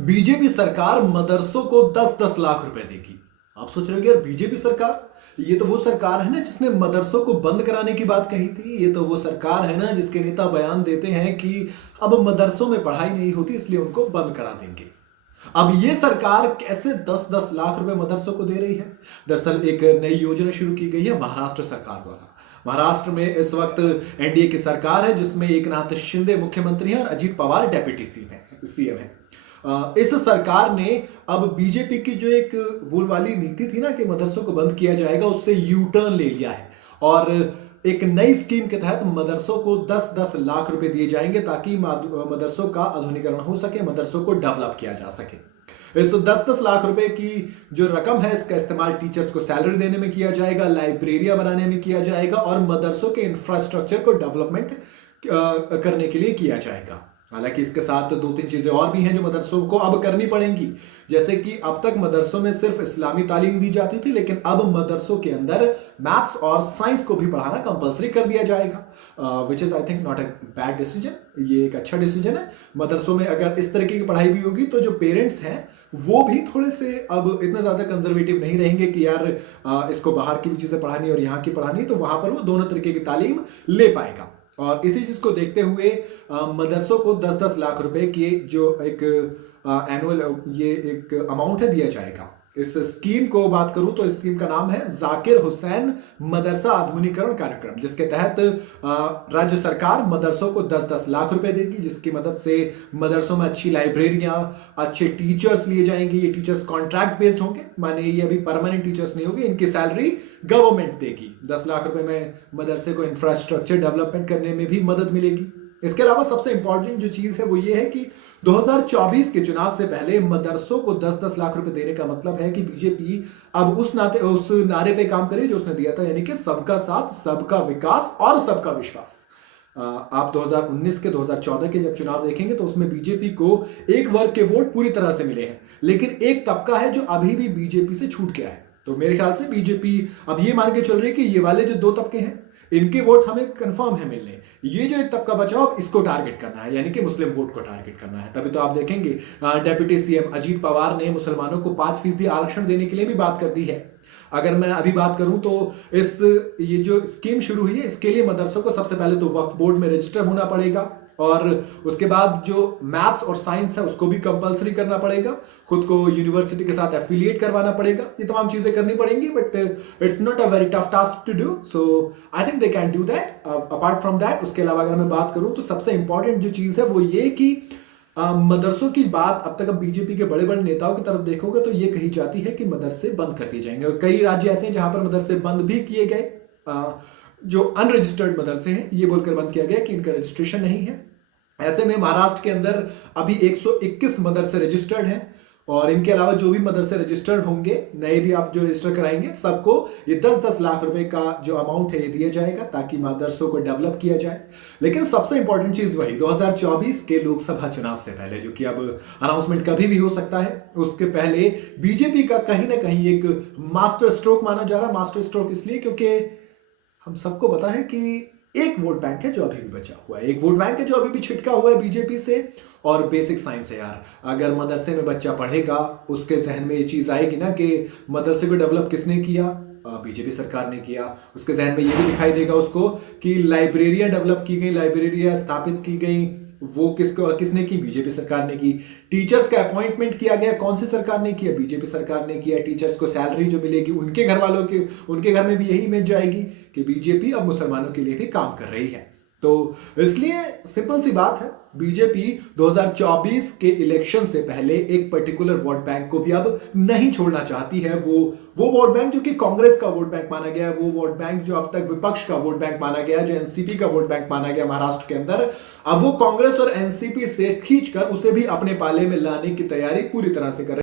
BJP सरकार मदरसों को 10-10 लाख रुपए देगी। आप सोच रहे हो कि यार बीजेपी सरकार, ये तो वो सरकार है ना जिसने मदरसों को बंद कराने की बात कही थी। ये तो वो सरकार है ना जिसके नेता बयान देते हैं कि अब मदरसों में पढ़ाई नहीं होती इसलिए उनको बंद करा देंगे। अब ये सरकार कैसे 10-10 लाख रुपए मदरसों को दे रही है? दरअसल एक नई योजना शुरू की गई है महाराष्ट्र सरकार द्वारा। महाराष्ट्र में इस वक्त एनडीए की सरकार है जिसमें एकनाथ शिंदे मुख्यमंत्री हैं और अजीत पवार डेप्यूटी सीएम है। इस सरकार ने अब बीजेपी की जो एक वो वाली नीति थी ना कि मदरसों को बंद किया जाएगा, उससे यू टर्न ले लिया है और एक नई स्कीम के तहत मदरसों को 10-10 लाख रुपए दिए जाएंगे ताकि मदरसों का आधुनिकरण हो सके, मदरसों को डेवलप किया जा सके। इस 10-10 लाख रुपए की जो रकम है इसका इस्तेमाल टीचर्स को सैलरी देने में किया जाएगा, लाइब्रेरियां बनाने में किया जाएगा और मदरसों के इंफ्रास्ट्रक्चर को डेवलपमेंट करने के लिए किया जाएगा। हालांकि इसके साथ दो तीन चीजें और भी हैं जो मदरसों को अब करनी पड़ेंगी। जैसे कि अब तक मदरसों में सिर्फ इस्लामी तालीम दी जाती थी, लेकिन अब मदरसों के अंदर मैथ्स और साइंस को भी पढ़ाना कंपलसरी कर दिया जाएगा, which is I think not a bad decision. ये एक अच्छा डिसीजन है। मदरसों में अगर इस तरीके की पढ़ाई भी होगी तो जो पेरेंट्स हैं वो भी थोड़े से अब इतना ज्यादा कंजर्वेटिव नहीं रहेंगे कि यार इसको बाहर की भी चीजें पढ़ानी और यहाँ की पढ़ानी, तो वहां पर वो दोनों तरीके की तालीम ले पाएगा। और इसी चीज को देखते हुए मदरसों को 10-10 लाख रुपए की जो एक एनुअल ये एक अमाउंट है दिया जाएगा। इस स्कीम को बात करूं तो इस स्कीम का नाम है जाकिर हुसैन मदरसा आधुनिकरण कार्यक्रम, जिसके तहत राज्य सरकार मदरसों को 10-10 लाख रुपए देगी, जिसकी मदद से मदरसों में अच्छी लाइब्रेरियां, अच्छे टीचर्स लिए जाएंगे। ये टीचर्स कॉन्ट्रैक्ट बेस्ड होंगे, माने ये अभी परमानेंट टीचर्स नहीं होंगे, इनकी सैलरी गवर्नमेंट देगी। 10 लाख रुपए में मदरसे को इंफ्रास्ट्रक्चर डेवलपमेंट करने में भी मदद मिलेगी। इसके अलावा सबसे इंपॉर्टेंट जो चीज है वो ये है कि 2024 के चुनाव से पहले मदरसों को 10-10 लाख रुपए देने का मतलब है कि बीजेपी अब उस नारे पे काम करे जो उसने दिया था, यानी कि सबका साथ, सबका विकास और सबका विश्वास। आप 2019 के 2014 के जब चुनाव देखेंगे तो उसमें बीजेपी को एक वर्ग के वोट पूरी तरह से मिले हैं, लेकिन एक तबका है जो अभी भी बीजेपी से छूट गया है। तो मेरे ख्याल से बीजेपी अब ये मान के चल रही है कि ये वाले जो दो तबके हैं इनके वोट हमें कंफर्म है मिलने, ये जो एक तबका बचा अब इसको टारगेट करना है, यानी कि मुस्लिम वोट को टारगेट करना है। तभी तो आप देखेंगे डेप्यूटी सीएम अजीत पवार ने मुसलमानों को 5% आरक्षण देने के लिए भी बात कर दी है। अगर मैं अभी बात करूं तो ये जो स्कीम शुरू हुई है इसके लिए मदरसों को सबसे पहले तो वक्फ बोर्ड में रजिस्टर होना पड़ेगा और उसके बाद जो मैथ्स और साइंस है उसको भी कंपलसरी करना पड़ेगा, खुद को यूनिवर्सिटी के साथ एफिलिएट करवाना पड़ेगा। ये तमाम चीजें करनी पड़ेंगी, but it's not a very tough task to do, so I think they can do that. Apart from that, उसके अलावा अगर मैं बात करूं तो सबसे इंपॉर्टेंट जो चीज है वो ये कि मदरसों की बात अब तक अब बीजेपी के बड़े बड़े नेताओं की तरफ देखोगे तो ये कही जाती है कि मदरसे बंद कर दिए जाएंगे, और कई राज्य ऐसे हैं जहां पर मदरसे बंद भी किए गए। जो अनरजिस्टर्ड मदरसे हैं ये बोलकर बंद किया गया कि इनका रजिस्ट्रेशन नहीं है। ऐसे में महाराष्ट्र के अंदर अभी 121 मदरसे रजिस्टर्ड हैं और इनके अलावा जो भी मदरसे रजिस्टर्ड होंगे, नए भी आप जो रजिस्टर कराएंगे, सबको ये 10-10 लाख रुपए का जो अमाउंट है ये दिया जाएगा ताकि मदरसों को डेवलप किया जाए। लेकिन सबसे इंपॉर्टेंट चीज वही 2024 के लोकसभा चुनाव से पहले, जो कि अब अनाउंसमेंट कभी भी हो सकता है, उसके पहले बीजेपी का कहीं ना कहीं एक मास्टर स्ट्रोक माना जा रहा है। मास्टर स्ट्रोक इसलिए क्योंकि हम सबको पता है कि एक वोट बैंक है जो अभी भी बचा हुआ है, एक वोट बैंक है जो अभी भी छिटका हुआ है बीजेपी से, और बेसिक साइंस है यार। अगर मदरसे में बच्चा पढ़ेगा उसके जहन में ये चीज आएगी ना कि मदरसे को डेवलप किसने किया, बीजेपी सरकार ने किया। उसके जहन में ये भी दिखाई देगा उसको कि लाइब्रेरियां डेवलप की गई, लाइब्रेरियां स्थापित की गई, वो किसने की, बीजेपी सरकार ने की। टीचर्स का अपॉइंटमेंट किया गया, कौन सी सरकार ने किया, बीजेपी सरकार ने किया। टीचर्स को सैलरी जो मिलेगी उनके घर वालों के, उनके घर में भी यही इमेज जाएगी कि बीजेपी अब मुसलमानों के लिए भी काम कर रही है। तो इसलिए सिंपल सी बात है, बीजेपी 2024 के इलेक्शन से पहले एक पर्टिकुलर वोट बैंक को भी अब नहीं छोड़ना चाहती है। वो वोट बैंक जो कि कांग्रेस का वोट बैंक माना गया है, वो वोट बैंक जो अब तक विपक्ष का वोट बैंक माना गया है, जो एनसीपी का वोट बैंक माना गया महाराष्ट्र के अंदर, अब वो कांग्रेस और एनसीपी से खींचकर उसे भी अपने पाले में लाने की तैयारी पूरी तरह से कर रही है।